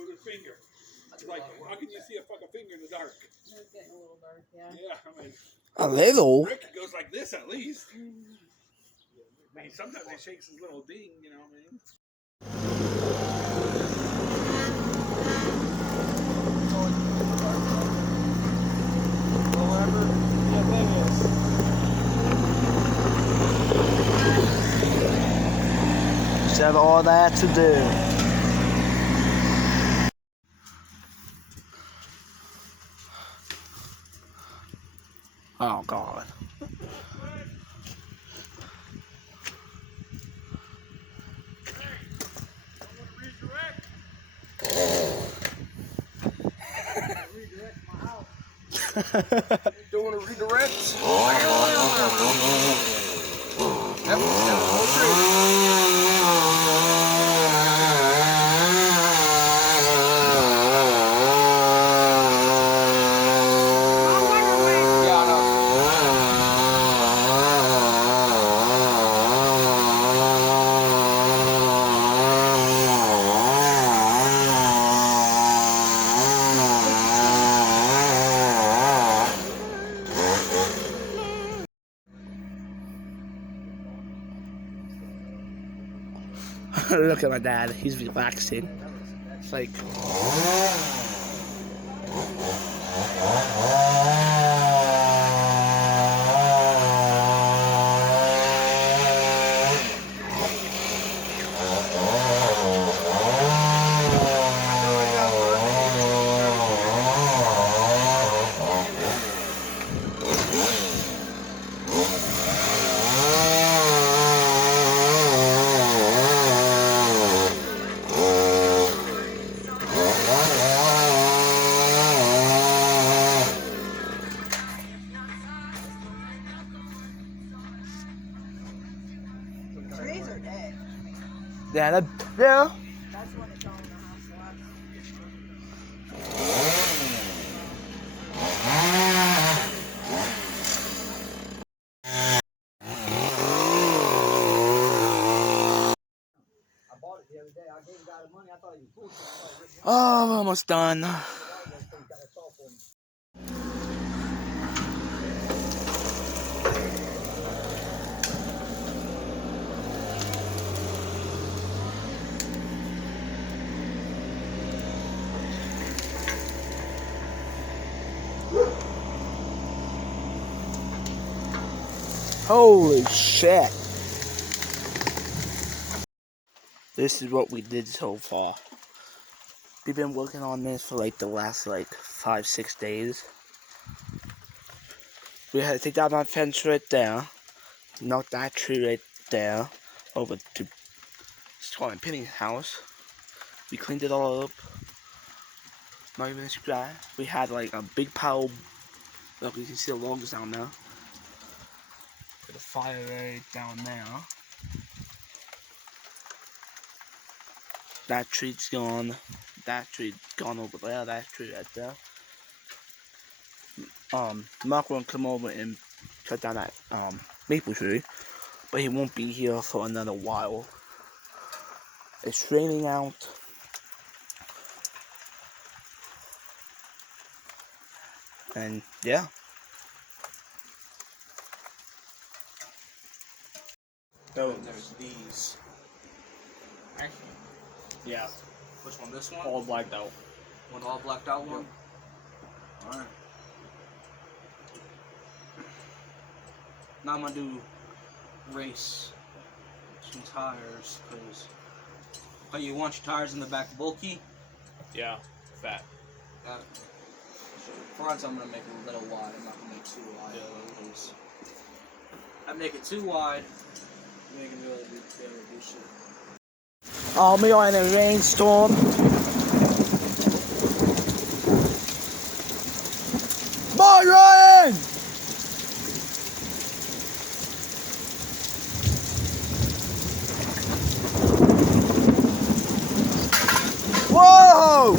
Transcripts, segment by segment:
with his finger. Like, how can you see a fucking finger in the dark? It's getting a little dark, yeah. Yeah, I mean, a little. Rick goes like this at least. I mean, sometimes he shakes his little ding, you know what I mean? Just have all that to do. Oh God. Don't want to redirect. Look at my dad. He's relaxing. It's like. Trees are dead. Yeah, yeah. That's when it's all in the house Oh, I'm almost done. Holy shit. This is what we did so far. We've been working on this for like the last 5-6 days. We had to take down that fence right there, knock that tree right there over to Scott and Penny's house. We cleaned it all up. Not even a scratch. We had like a big pile. Look, you can see the logs down there. Got a fire right down there. That tree's gone. That tree gone over there. That tree right there. Mark will come over and cut down that maple tree, but he won't be here for another while. It's raining out. And yeah. Oh, there's these. Actually, Yeah. which one? This one? All blacked out. One all blacked out one? Alright. Now I'm gonna do race some tires, cause you want your tires in the back bulky? Yeah. Fat. Front I'm gonna make it a little wide. I'm not gonna make it too wide. Yeah. Because I make it too wide, you ain't gonna be able to do shit. Oh, we are in a rainstorm. Bye, Ryan! Whoa!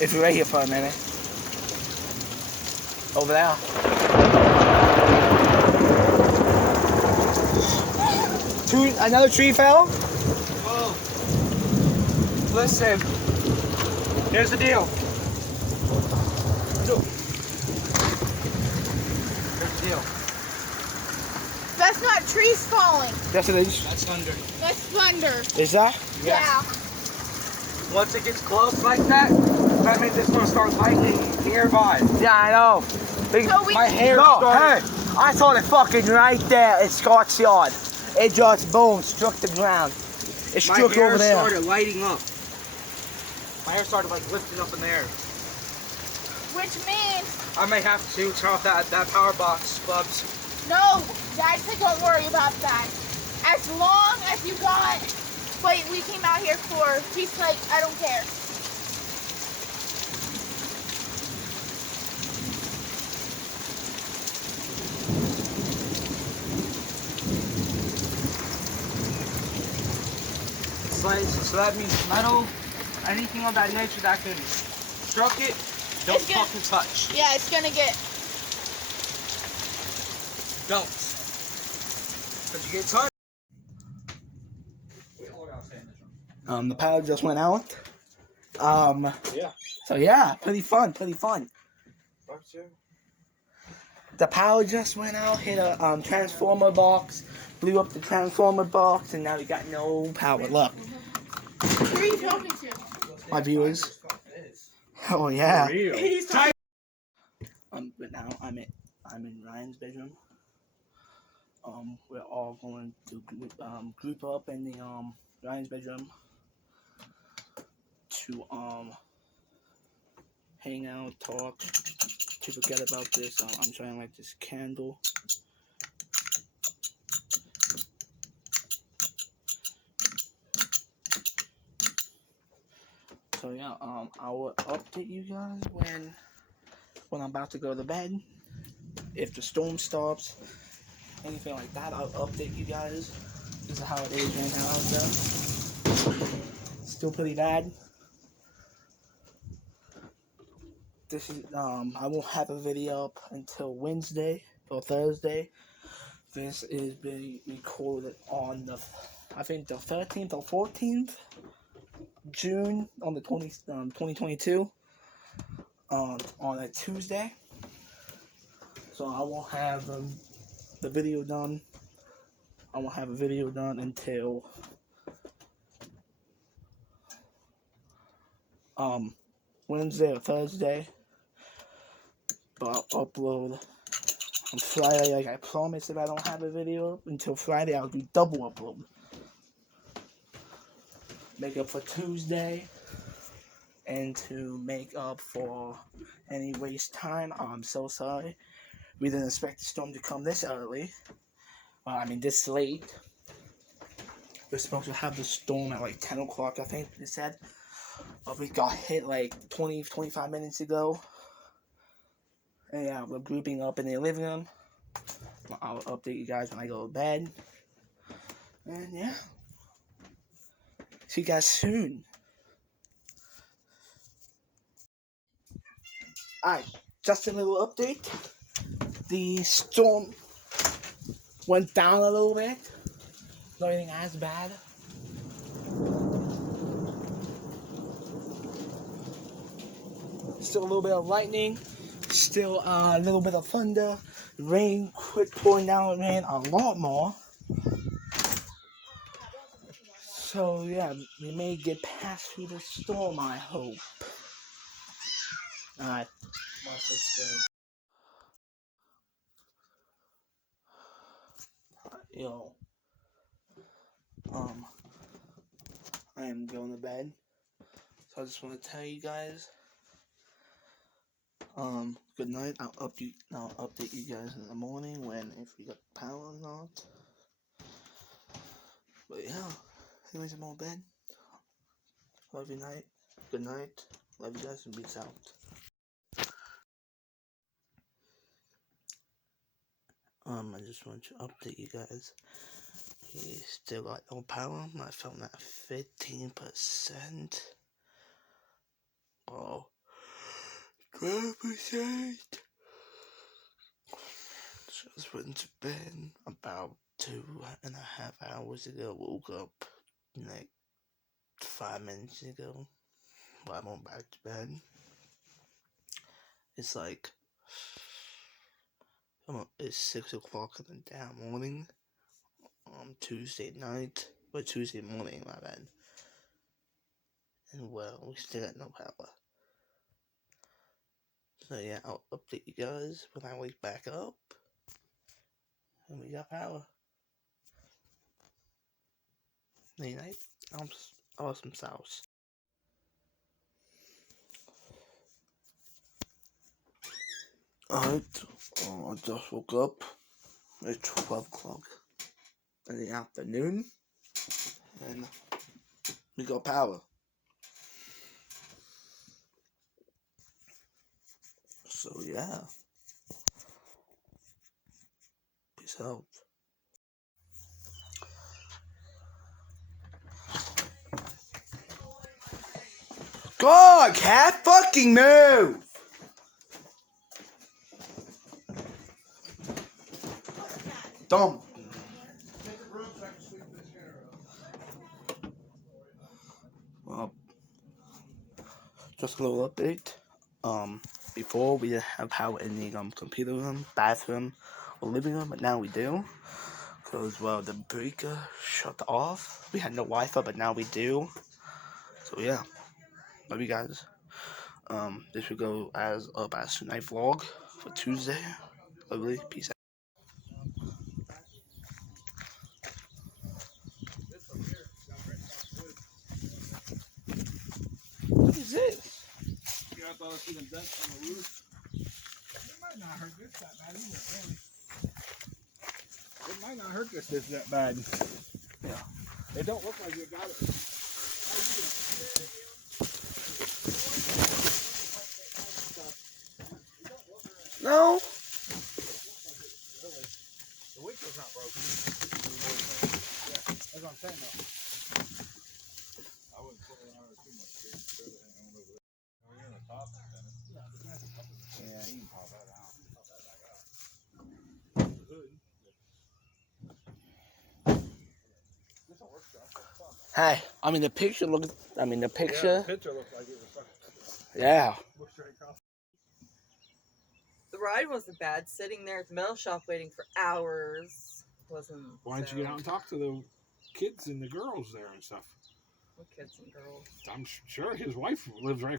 If you're right here for a minute. Over there. Another tree fell? Well, listen. Here's the deal. Here's the deal. That's not trees falling. Yes, it is. That's thunder. That's thunder. Is that? Yeah. Once it gets close like that means it's gonna start lightning nearby. Yeah, I know. So we- My hair No, started. hey, I saw it fucking right there at Scott's yard. It just, boom, struck the ground. It My struck hair over there. started lighting up. My hair started like lifting up in the air. Which means, I may have to turn off that power box, Bubs. no, Dad said don't worry about that. As long as you got what we came out here for, he's like, I don't care. It's like, so that means metal, anything of that nature that can struck it, don't It's gonna- fucking touch. Yeah, it's gonna get, Don't. Cause you get touched. The power just went out. Yeah. So yeah, pretty fun. The power just went out, hit a transformer box, blew up the transformer box, and now we got no power. Look, who are you talking to? my viewers. Oh yeah. Real. But now I'm in Ryan's bedroom. We're all going to group up in the Ryan's bedroom to hang out, talk, to forget about this. I'm trying to light this candle. So yeah, I will update you guys when I'm about to go to bed. If the storm stops, anything like that, I'll update you guys. This is how it is right now out there. Still pretty bad. This is I won't have a video up until Wednesday or Thursday. This is being recorded on the, I think the 13th or 14th June on the 2022 on a Tuesday. So I won't have the video done. I won't have a video done until Wednesday or Thursday. But I'll upload on Friday, like I promised. If I don't have a video up until Friday, I'll do double upload. Make up for Tuesday, and to make up for any waste time. I'm so sorry. We didn't expect the storm to come this early. This late. We're supposed to have the storm at like 10 o'clock, I think they said. But we got hit like 25 minutes ago. And yeah, we're grouping up in the living room. I'll update you guys when I go to bed. And yeah. See you guys soon. Alright, just a little update. The storm went down a little bit. Not anything as bad. Still a little bit of lightning. Still a little bit of thunder. Rain quit pouring down. Rain a lot more. So yeah, we may get past through the storm, I hope. Alright. Yo. I am going to bed. So I just want to tell you guys. Good night. I'll update you guys in the morning if we got power or not. But yeah. Anyways, I'm on bed. Love you night. Good night. Love you guys and peace out. I just want to update you guys. We still got no power. I found that 15%. Oh, 12%. Just went to bed about 2.5 hours ago. Woke up like 5 minutes ago. Well, I went back to bed. It's like it's 6 o'clock in the damn morning. Tuesday night, but Tuesday morning, my bad. And well, we still got no power. So yeah, I'll update you guys when I wake back up. And we got power. Night, awesome sauce. Alright, I just woke up. It's 12 o'clock in the afternoon. And we got power. So yeah. Peace out. God, cat, fucking move! Dumb. Well, just a little update. Before we didn't have power in the computer room, bathroom, or living room, but now we do. Because, well, the breaker shut off. We had no Wi-Fi, but now we do. So, yeah. Love you guys. This will go as a Bastard Night vlog for Tuesday. Lovely. Peace out. What is this? Yeah, I thought I seen a dent on the roof. It might not hurt this that bad either, really. It might not hurt this that bad. Yeah. It don't look like it got it. No. The window's not broken. That's what I'm saying though. I wouldn't put it on her too much. Hang on over there. Oh, you're on the top, Dennis. Yeah, you can pop that out. Pop that back up. The hood. This don't work, Josh. Hey, I mean the picture looks. Yeah, the picture looked like it was fucking. Yeah. Pushed right across. The ride wasn't bad. Sitting there at the metal shop waiting for hours wasn't. Why don't you get out and talk to the kids and the girls there and stuff? What kids and girls? I'm sure his wife lives right